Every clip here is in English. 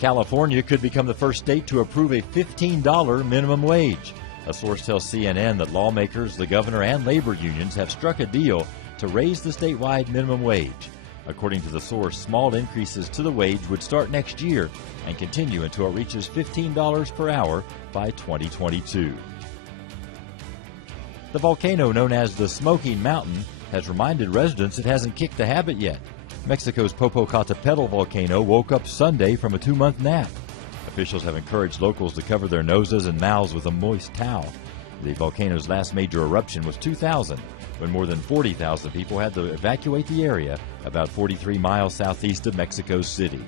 California could become the first state to approve a $15 minimum wage. A source tells CNN that lawmakers, the governor, and labor unions have struck a deal to raise the statewide minimum wage. According to the source, small increases to the wage would start next year and continue until it reaches $15 per hour by 2022. The volcano known as the Smoking Mountain has reminded residents it hasn't kicked the habit yet. Mexico's Popocatépetl volcano woke up Sunday from a 2-month nap. Officials have encouraged locals to cover their noses and mouths with a moist towel. The volcano's last major eruption was 2000, when more than 40,000 people had to evacuate the area about 43 miles southeast of Mexico City.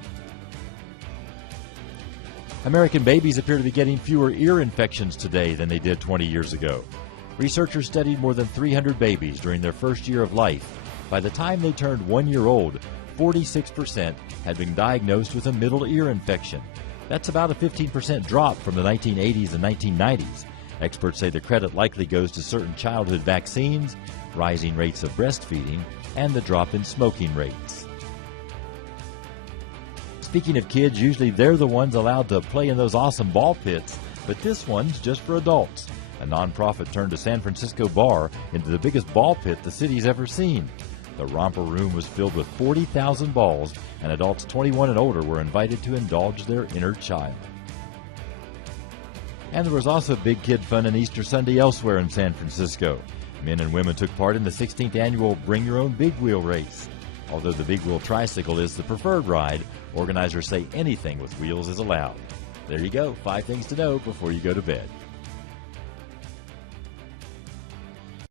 American babies appear to be getting fewer ear infections today than they did 20 years ago. Researchers studied more than 300 babies during their first year of life. By the time they turned 1 year old, 46% had been diagnosed with a middle ear infection. That's about a 15% drop from the 1980s and 1990s. Experts say the credit likely goes to certain childhood vaccines, rising rates of breastfeeding, and the drop in smoking rates. Speaking of kids, usually they're the ones allowed to play in those awesome ball pits, but this one's just for adults. A nonprofit turned a San Francisco bar into the biggest ball pit the city's ever seen. The romper room was filled with 40,000 balls, and adults 21 and older were invited to indulge their inner child. And there was also big kid fun on Easter Sunday elsewhere in San Francisco. Men and women took part in the 16th annual Bring Your Own Big Wheel race. Although the big wheel tricycle is the preferred ride, organizers say anything with wheels is allowed. There you go, 5 things to know before you go to bed.